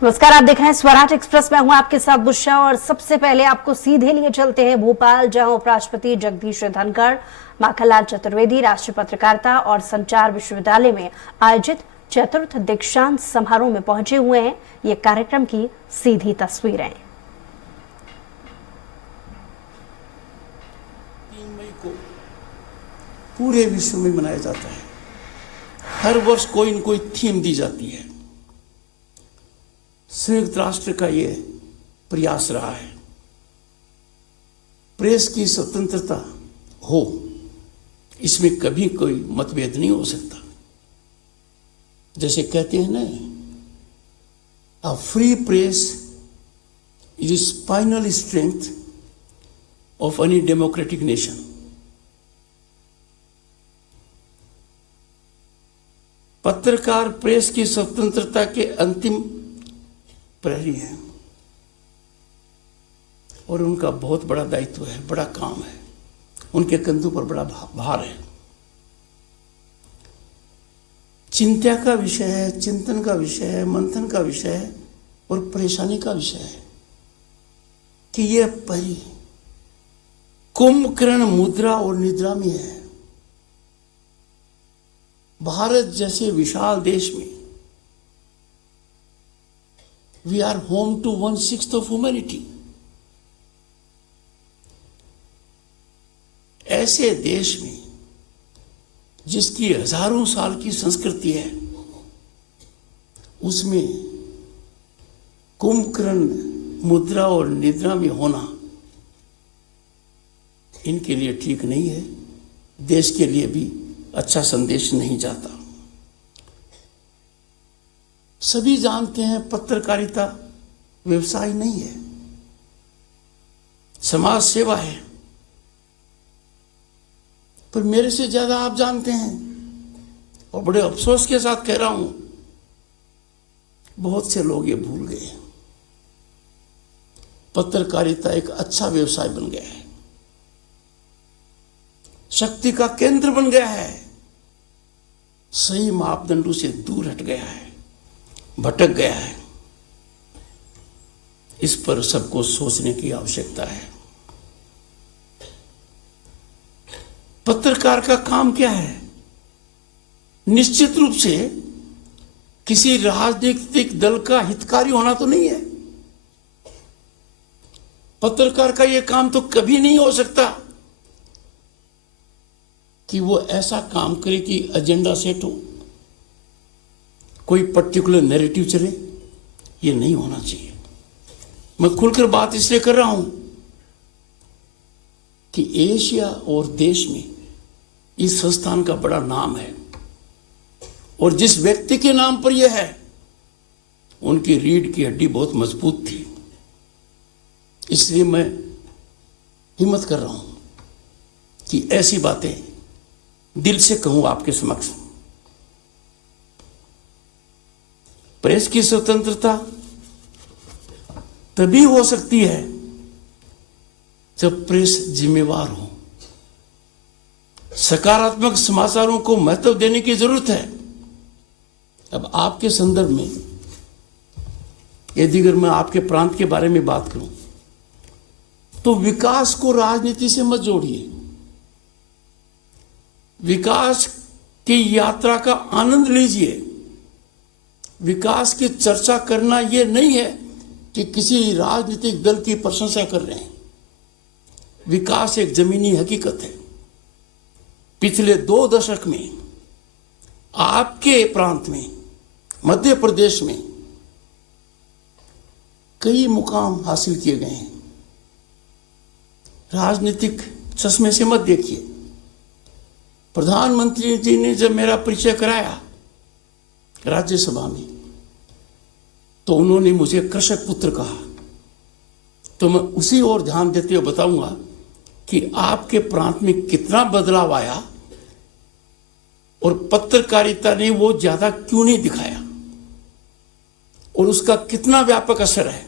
नमस्कार, आप देख रहे हैं स्वराज एक्सप्रेस में। हूं आपके साथ बुशा और सबसे पहले आपको सीधे लिए चलते हैं भोपाल, जहां उपराष्ट्रपति जगदीश धनखड़ माखनलाल चतुर्वेदी राष्ट्रीय पत्रकारिता और संचार विश्वविद्यालय में आयोजित चतुर्थ दीक्षांत समारोह में पहुंचे हुए हैं। ये कार्यक्रम की सीधी तस्वीरें। 3 मई को पूरे विश्व में मनाया जाता है। हर वर्ष कोई न कोई थीम दी जाती है। संयुक्त राष्ट्र का ये प्रयास रहा है, प्रेस की स्वतंत्रता हो, इसमें कभी कोई मतभेद नहीं हो सकता। जैसे कहते हैं ना, a free press is spinal strength of any democratic nation. पत्रकार प्रेस की स्वतंत्रता के अंतिम प्रहरी है और उनका बहुत बड़ा दायित्व है, बड़ा काम है, उनके कंधों पर बड़ा भार है। चिंता का विषय है, चिंतन का विषय है, मंथन का विषय है और परेशानी का विषय है कि यह परी कुंभकर्ण मुद्रा और निद्रा में है। भारत जैसे विशाल देश में we are home to 1/6 of humanity। ऐसे देश में जिसकी हजारों साल की संस्कृति है, उसमें कुंभकर्ण मुद्रा और निद्रा में होना इनके लिए ठीक नहीं है, देश के लिए भी अच्छा संदेश नहीं जाता। सभी जानते हैं पत्रकारिता व्यवसाय नहीं है, समाज सेवा है। पर मेरे से ज्यादा आप जानते हैं और बड़े अफसोस के साथ कह रहा हूं, बहुत से लोग ये भूल गए। पत्रकारिता एक अच्छा व्यवसाय बन गया है, शक्ति का केंद्र बन गया है, सही मापदंडों से दूर हट गया है, भटक गया है। इस पर सबको सोचने की आवश्यकता है। पत्रकार का काम क्या है? निश्चित रूप से किसी राजनीतिक दल का हितकारी होना तो नहीं है। पत्रकार का यह काम तो कभी नहीं हो सकता कि वो ऐसा काम करे कि एजेंडा सेट हो, कोई पर्टिकुलर नैरेटिव चले। ये नहीं होना चाहिए। मैं खुलकर बात इसलिए कर रहा हूं कि एशिया और देश में इस संस्थान का बड़ा नाम है और जिस व्यक्ति के नाम पर यह है, उनकी रीढ़ की हड्डी बहुत मजबूत थी। इसलिए मैं हिम्मत कर रहा हूं कि ऐसी बातें दिल से कहूं आपके समक्ष। प्रेस की स्वतंत्रता तभी हो सकती है जब प्रेस जिम्मेवार हो। सकारात्मक समाचारों को महत्व देने की जरूरत है। अब आपके संदर्भ में यदि अगर मैं आपके प्रांत के बारे में बात करूं, तो विकास को राजनीति से मत जोड़िए। विकास की यात्रा का आनंद लीजिए। विकास की चर्चा करना यह नहीं है कि किसी राजनीतिक दल की प्रशंसा कर रहे हैं। विकास एक जमीनी हकीकत है। पिछले 2 दशक में आपके प्रांत में, मध्य प्रदेश में कई मुकाम हासिल किए गए हैं। राजनीतिक चश्मे से मत देखिए। प्रधानमंत्री जी ने जब मेरा परिचय कराया राज्यसभा में, तो उन्होंने मुझे कृषक पुत्र कहा। तो मैं उसी ओर ध्यान देते हुए बताऊंगा कि आपके प्रांत में कितना बदलाव आया और पत्रकारिता ने वो ज्यादा क्यों नहीं दिखाया और उसका कितना व्यापक असर है।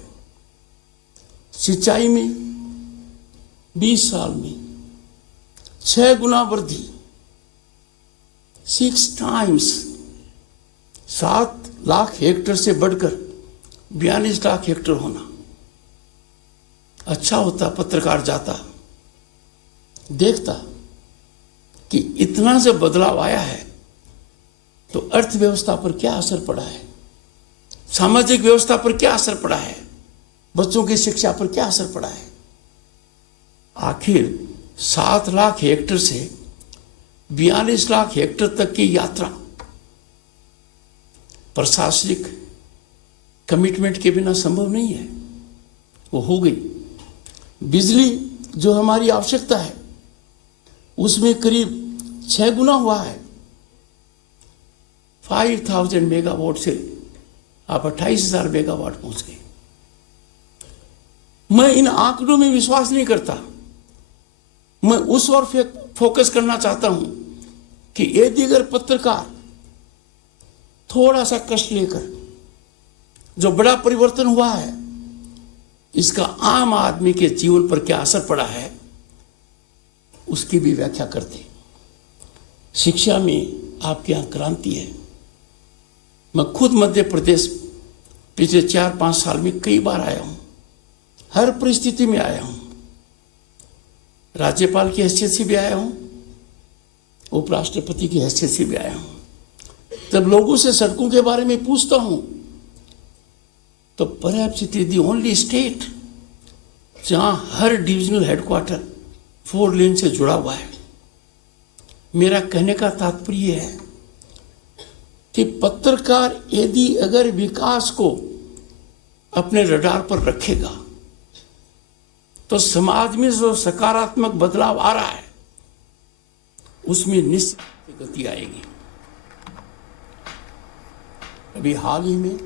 सिंचाई में 20 साल में 6 गुना वृद्धि, 6 टाइम्स, 7 लाख हेक्टेयर से बढ़कर 42 लाख हेक्टेयर होना अच्छा होता। पत्रकार जाता, देखता कि इतना से बदलाव आया है तो अर्थव्यवस्था पर क्या असर पड़ा है, सामाजिक व्यवस्था पर क्या असर पड़ा है, बच्चों की शिक्षा पर क्या असर पड़ा है। आखिर 7 लाख हेक्टेयर से 42 लाख हेक्टेयर तक की यात्रा प्रशासनिक कमिटमेंट के बिना संभव नहीं है। वो हो गई। बिजली जो हमारी आवश्यकता है उसमें करीब 6 गुना हुआ है। 5000 मेगावाट से आप 28,000 मेगावाट पहुंच गए। मैं इन आंकड़ों में विश्वास नहीं करता। मैं उस ओर फोकस करना चाहता हूं कि यदि अगर पत्रकार थोड़ा सा कष्ट लेकर जो बड़ा परिवर्तन हुआ है इसका आम आदमी के जीवन पर क्या असर पड़ा है उसकी भी व्याख्या करते। शिक्षा में आपके यहां क्रांति है। मैं खुद मध्य प्रदेश पिछले 4-5 साल में कई बार आया हूं, हर परिस्थिति में आया हूं। राज्यपाल की हैसियत से भी आया हूं, उपराष्ट्रपति की हैसियत से भी आया हूं। जब लोगों से सड़कों के बारे में पूछता हूं तो perhaps it is the only state जहां हर डिविजनल हेडक्वार्टर 4 लेन से जुड़ा हुआ है। मेरा कहने का तात्पर्य है कि पत्रकार यदि अगर विकास को अपने रडार पर रखेगा तो समाज में जो सकारात्मक बदलाव आ रहा है उसमें निश्चित गति आएगी। अभी हाल ही में